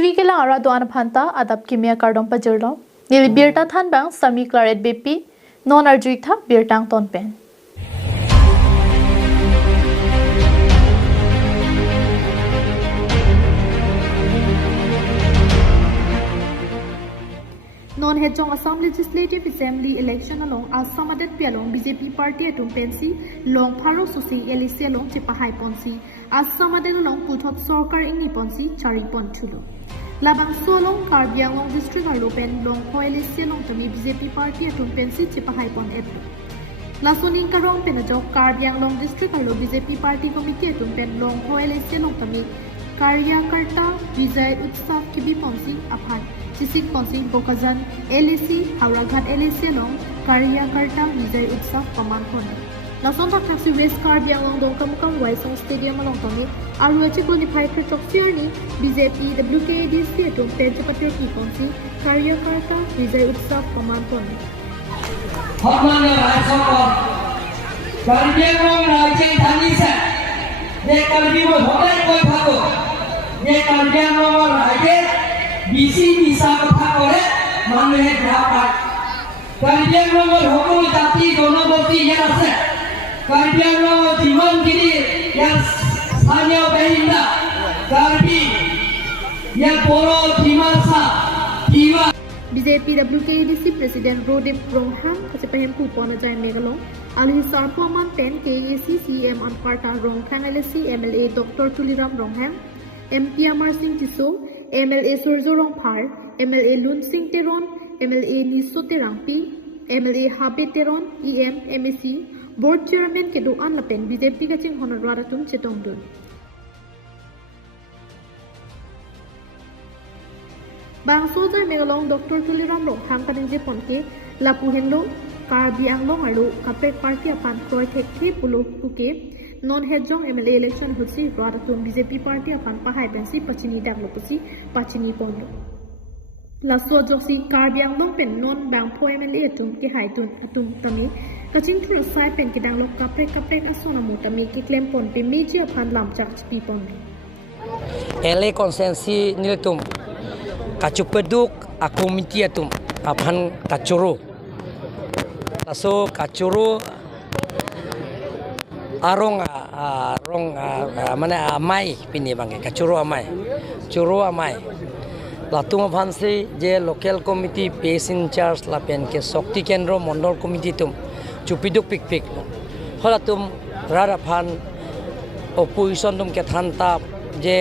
KATV ke la ara doan phanta adap kimia kardom pajurlo nil birta than bang sami claret BP non arjui tha birtang ton pen non hejong Assam Legislative Assembly election along Assam adet pialong BJP party atum pensi long pharo susi elise long chepahai ponsi Assam adet along puthot sarkar ingi ponsi chari pon thulo labang solong karbiang district alopen long elise long tami BJP party atum pensi chepahai pon ep lasoning karong penajok karbiang long district alo BJP party committee atum pen long elise long tami कार्यकर्ता विजय उत्सव की भी पहुंची अफान चिसिक पहुंची बोकाजन एलएसी हावड़ाघाट एलएसी लोंग कार्यकर्ता विजय उत्सव प्रमाण होने लसन तक थाक्सी वेस्ट कार्बी आंगलोंग दोंकम वाइसोंग स्टेडियम अलोंग तंगे आरुएची क्वालिफाई कर चौकसियारनी बीजेपी WKADC एटों पेंचपत्र की पहुंची कार्यकर्ता विजय उत्सव प्रमाण होने हमारे राइसों को कार्बियांगलोंग राज्य धानी से ये कार्बी में होने कोई भागो ये कार्बियांगलोंग राज्य बीसी बीसा कथा करे माने है ग्राहक कार्बियांगलोंग होको जाति दोनों बोलती ये रसे कार्बियांगलोंग जीवन के लिए ये स्थानीय बेहिंदा कार्बी ये पोरो धीमासा धीमा BJP WKADC President Rodip Rongham kacipahem kupon ajay megalong alhisar puaman pen KAC CM Anparta Rongham LSC MLA Dr. Tuliram Rongham MP Amar Singh Tiso MLA Surjo Rongphar MLA Lun Singh Teron MLA Niso Terangpi MLA Habe Teron EM MAC Board Chairman kedo anlapen BJP kaching honoraratum chetongdun bang soja megalong Dr. Tuliram Rongham kadingje ponke lapuhenlo Karbi Anglong alu kapek party apan kroy thekthi pulo puke non hejong MLA election hutsi radatum BJP party apan pahai pensi pachini daglo pusi pachini ponlo laswa josi Karbi Anglong pen non bang pho MLA atum ke haitun atum tami kaching thuro sai pen ke danglo kapek asona mutami ke claim pon pe meji apan lamchak pi pon LA konsensi niltum kacupeduk akomiti atum apan kacuru laso kacuru arong mana amai pini bangke kacuru amai curu amai latung apansi je local committee base in charge lapen ke shakti kendro mondol committee tum cupiduk pik holatum rarapan opposition tum ke thanta je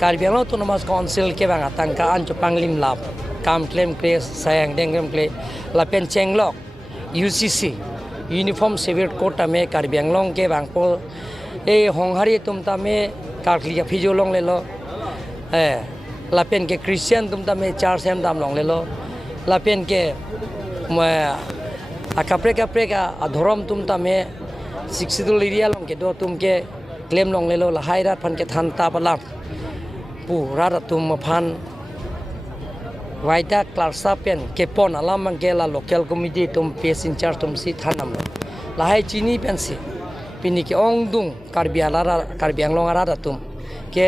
Karbiang Autonomous Council ke bang atangka ancho panglim lab kam claim case sayang dengram claim lapen chenglok UCC Uniform Civil Code tame Karbiang long ke bang po e honghari tum tame karkliya phijolong lelo lapen ke Christian tum tame 4 sem dam long lelo lapen ke akapre adhorom tum tame siksidul area long ke do tum ke claim long lelo la hairat phan ke thanta palam rada tum phan waida klarsa pen kepon alam mangela local committee tum pes in charge tum si thanam lahai chini pensi pini ke ongdung karbianglong rada tum ke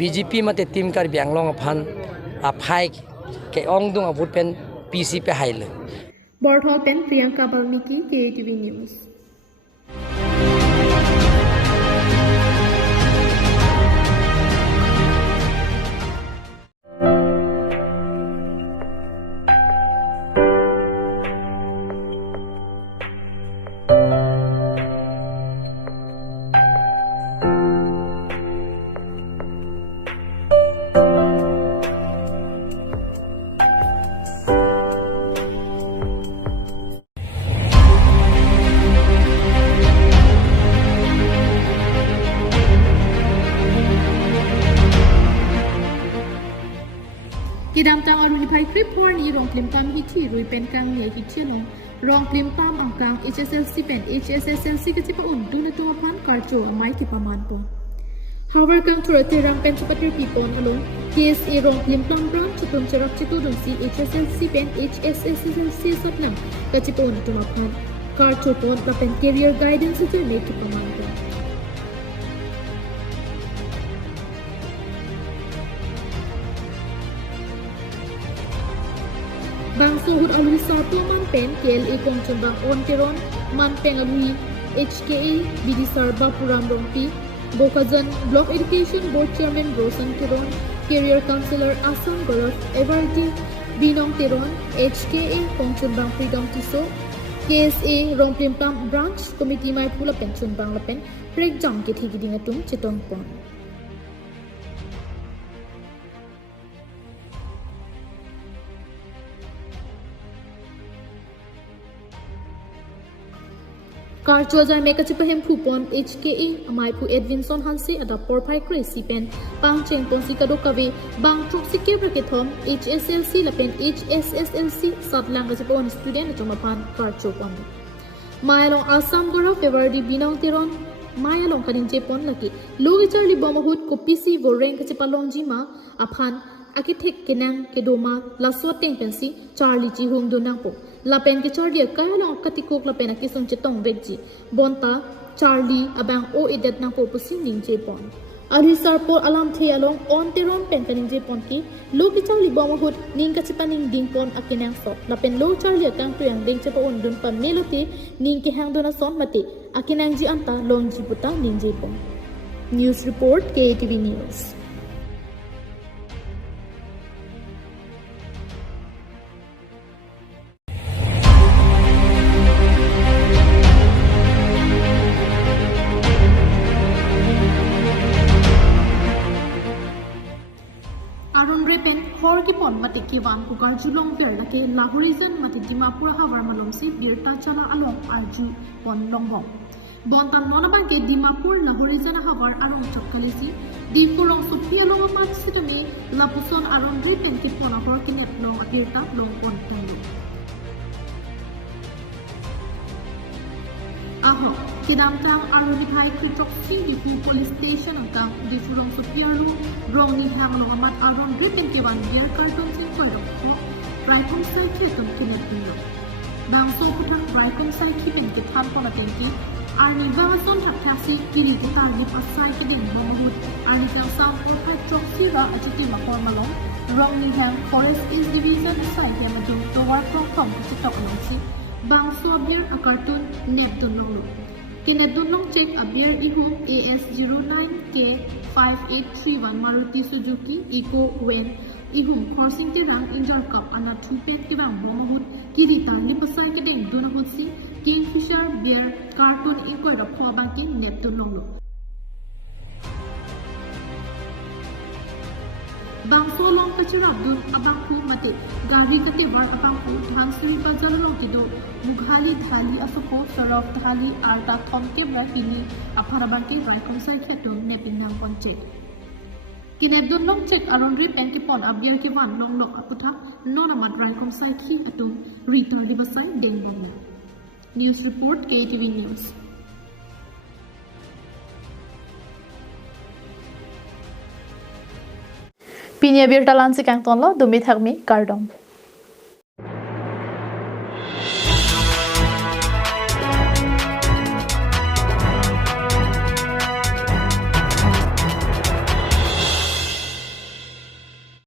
BJP mate team karbianglong phan aphai ke ongdung abut pen PC pe haile Borthol pen Priyanka Balmiki KATV News Kidam tang aruni pai krip warni rong klim tam hiti rui pen kang ne hitianong rong klim tam angkang HSLC pen HSSLC kecipa undu na tumapan karcho amai ki paman po Hawar kang turate rang pen chupatri pipon along KSA rong klim tam branch chutum charak chitu dun si HSLC pen HSSLC sapnam kecipa undu tumapan karcho pon pa pen career guidance ito ne ki paman po suhud alui sarto man pen KLA kongchon bang onteron man peng alui HKA Bidisar Bapuram Rongpi Bokajan Block Education Board Chairman Rosan Teron Career Counselor Asam Gaurav Everty Binong Teron HKA kongchon bang Freedom Tiso KSA Romplim Pam Branch Committee Mai Pula Pension Bang Lapen Prek Jam ke thigiding atum chitong pon Karchuaja mekachipahem phupon HKA amai phu Edwinson Hanse ada porphai crazy pen pangcheng ponsi kadokave bang troxi kebrakethom HSLC lapen HSSLC satlang kachipon student chomapan karchopon Mayalong Assam Gora February Binong Teron Mayalong kaning Japon laki Logi Charlie Bomahut ko PC Goreng kachipalong jima aphan Akitek kenang kedoma laswa teng pensi Charlie chi hum donang po lapen ke Charlie kaya long katikok lapen akisong chetong vegji bonta Charlie abang o edet nang po pusin ning Japon Adhisar po alam the along on teron pen kaning Japon ki Logi Charlie bomahut ning kachipaning dingpon akinang so lapen lo Charlie akang tuyang ding chepa on dun pam nelote ning ke hang dona son mate akinang ji anta long ji puta ning Japon News report KATV News Horkipon matikiwan kugar julong verlake lahorizon mati Dimapur havar malomsi birta chala along arju pon longhong bontan monabang ke Dimapur lahorizon havar along chakkalisi difurong supi along amat sitami lapuson along repen kipon ahor kinet long birta long pon tendo Aho, kinamtang alunipay kitok di police station angkang di furong supierlu rong ni hamlo amat aron ripen kewan biar karton sing koirok ko raikong sai ketum kinet pinyo bang so putak raikong sai kipen ke thampo na tenki arni vason thakthasi kiri ke tar ni pasai ke din bomahut arni jang sam or pai chok sira achiti makor malong rong ni ham forest is division sai ke madum to war from chitok longsi bang so biar a cartoon nep donong Kinet dunong check a beer ihu AS09K5831 Maruti Suzuki Eco Wen ihu horsing tirang injar cup ana thupet kibang bomahut kirita lipasai kedeng dunahut si Kingfisher beer cartoon inko ra phwa bangki net dunong lo Bang solong kachirap dun abang pu mate gari kate war abang pu dhansri bazar lo kido mughali dhali asoko saraf dhali arta thomke brakini apharabang ki raikon sai khetum nepinang ponche kinet dun long check aron ri penki pon abir ki wan long lo aputha nona mat raikon sai khi atum ritar divasai dengbong News report KATV News Pinya bir talan si kang tonlo dumi thakmi kardom